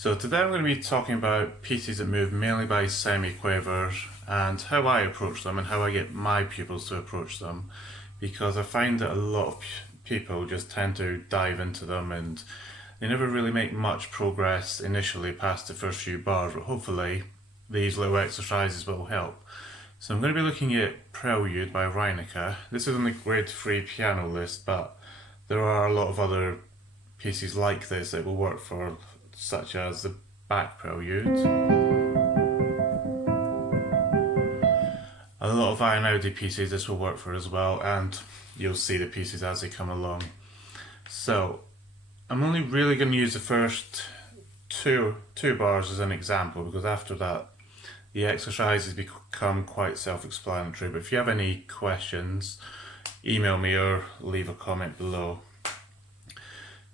So today I'm going to be talking about pieces that move mainly by semi-quavers and how I approach them and how I get my pupils to approach them, because I find that a lot of people just tend to dive into them and they never really make much progress initially past the first few bars, but hopefully these little exercises will help. So I'm going to be looking at Prelude by Reinecke. This is on the grade 3 piano list, but there are a lot of other pieces like this that will work for, such as the Bach Prelude. A lot of Reinecke pieces this will work for as well, and you'll see the pieces as they come along. So I'm only really going to use the first two bars as an example, because after that the exercises become quite self-explanatory. But if you have any questions, email me or leave a comment below.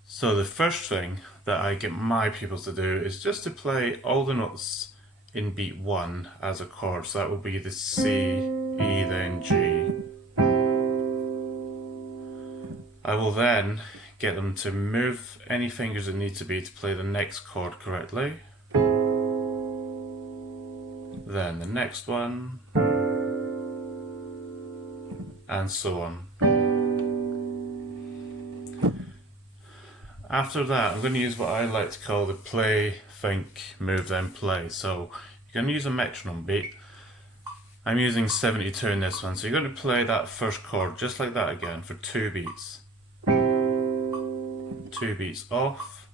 So the first thing that I get my pupils to do is just to play all the notes in beat 1 as a chord. So that will be the C, E, then G. I will then get them to move any fingers that need to be to play the next chord correctly. Then the next one, and so on. After that, I'm going to use what I like to call the play, think, move, then play. So you're going to use a metronome beat. I'm using 72 in this one, so you're going to play that first chord just like that again for 2 beats. 2 beats off,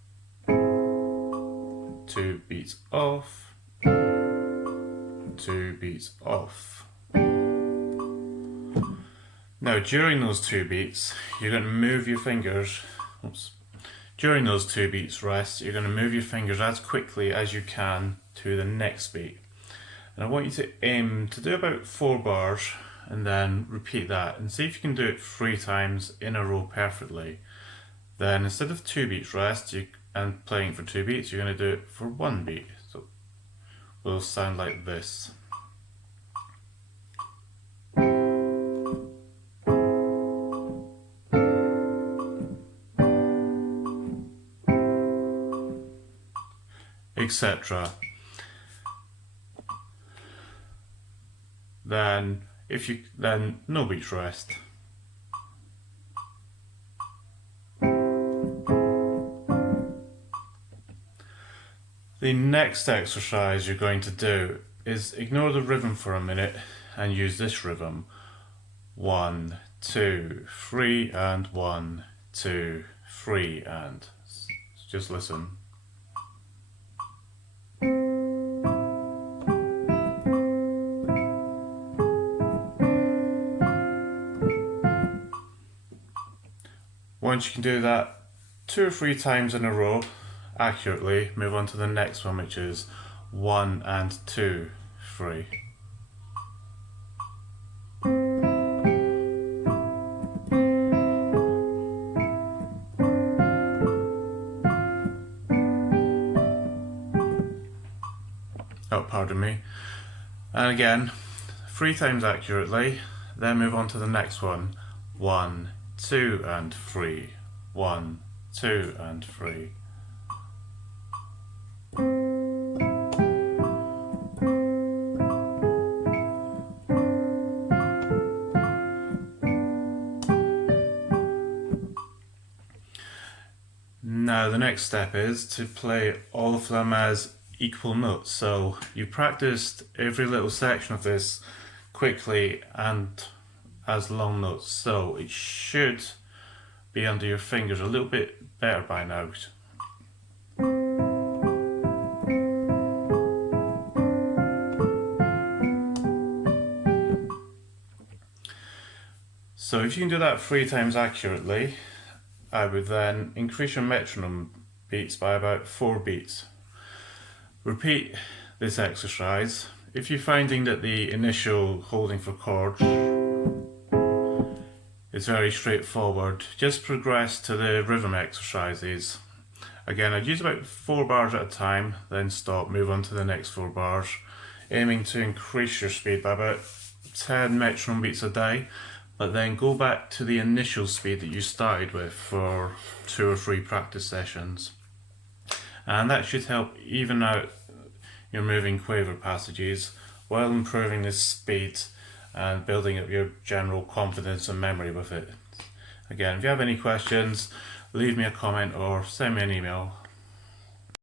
2 beats off, 2 beats off. Now during those 2 beats, you're going to move your fingers. During those 2 beats rest, you're going to move your fingers as quickly as you can to the next beat. And I want you to aim to do about 4 bars and then repeat that and see if you can do it 3 times in a row perfectly. Then instead of 2 beats rest and playing for 2 beats, you're going to do it for 1 beat. So it will sound like this. Etc. Then no beats rest. The next exercise you're going to do is ignore the rhythm for a minute and use this rhythm. 1, 2, 3 and 1, 2, 3 and. Just listen. Once you can do that 2 or 3 times in a row accurately, move on to the next one, which is 1 and 2, 3. Oh, pardon me. And again, 3 times accurately, then move on to the next one. 1, 2 and 3, 1, 2 and 3. Now the next step is to play all of them as equal notes. So you practiced every little section of this quickly and as long notes, so it should be under your fingers a little bit better by now. So if you can do that 3 times accurately, I would then increase your metronome beats by about 4 beats. Repeat this exercise. If you're finding that the initial holding for chords is very straightforward, just progress to the rhythm exercises. Again, I'd use about 4 bars at a time, then stop, move on to the next 4 bars, aiming to increase your speed by about 10 metronome beats a day, but then go back to the initial speed that you started with for 2 or 3 practice sessions. and that should help even out your moving quaver passages while improving the speed and building up your general confidence and memory with it. Again, if you have any questions, leave me a comment or send me an email.